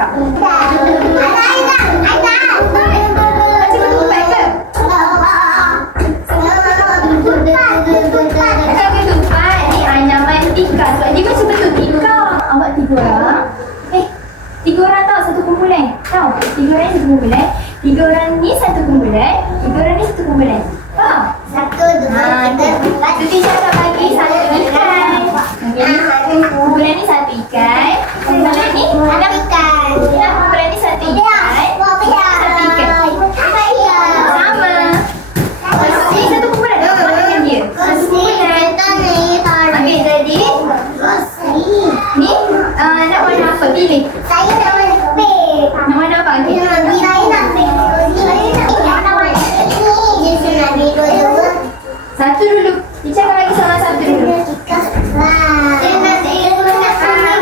Awak 3 orang. 3 orang tahu satu kumpulan. Tahu? 3 orang satu kumpulan. 3 orang ni satu kumpulan. 3 orang ni satu kumpulan. Faham? 1, 2, 3, 4. Jadi saya akan bagi satu ikan. Okey. Kumpulan ni satu ikan. Kumpulan ni 6 ikan. Kumpulan ni satu ikan. Satu ikan. Sama. Ini satu kumpulan. Apa dengan dia? Kumpulan. Okey, jadi ni nak warna apa? Pilih. Saya nak warna pink. Nak warna apa? Okey. Saya nak pink. Warna ini je saya nak beri dua-dua. Satu dulu. Teacher akan bagi sama satu dulu. Wah. Saya nak beri warna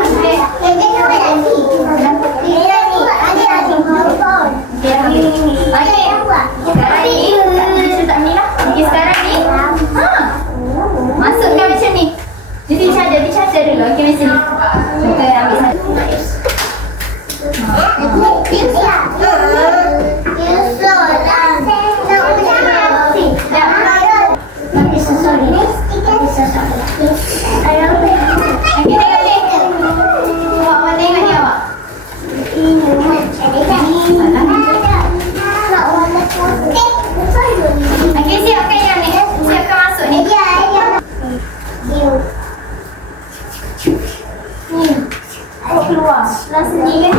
kuning. Yang ni warna lagi. Ada lagi. Okey. Sekarang ni kita tak ni lah. Okey, sekarang ni masukkan macam ni. Jadi caca dulu. Okey, macam ni. Kita ambil satu. Keluar sendiri kan?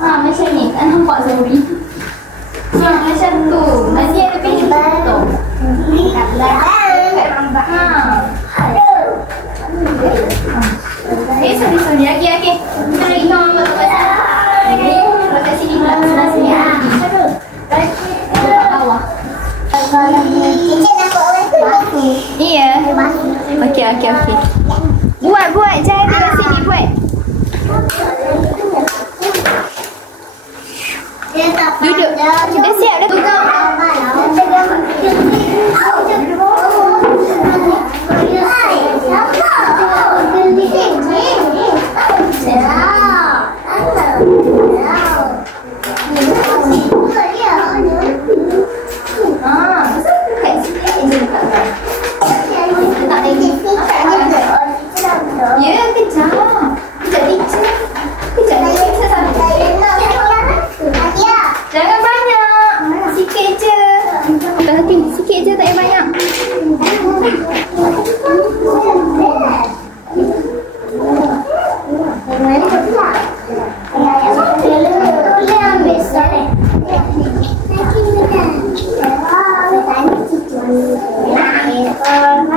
Macam ni. Tak nampak Zori. Macam tu. Nanti ada pilih tu. Sorry. Okey. Kita lagi kawan buat pasal. Okey. Lepas sini pula. Sebelah sini. Dekat bawah. Kita nak buat warna. Iya. Okey. Buat. Jangan dekat sini buat. Duduk. Dah siap dah tukar. Ya, kejap. Jangan banyak. Sikit je. Sikit je, tak payah banyak.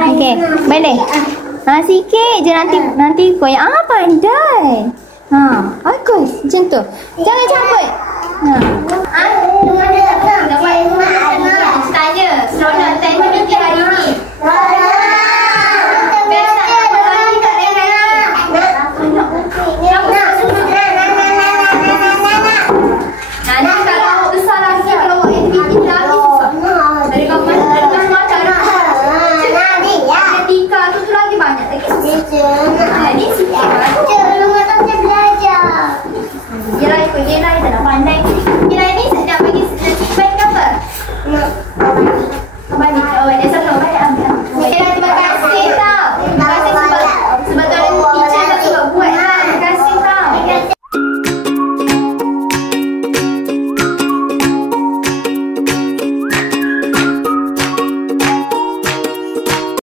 Okey, boleh. Sikit je nanti koyak. Pandai. Bagus. Macam tu. Jangan cabut.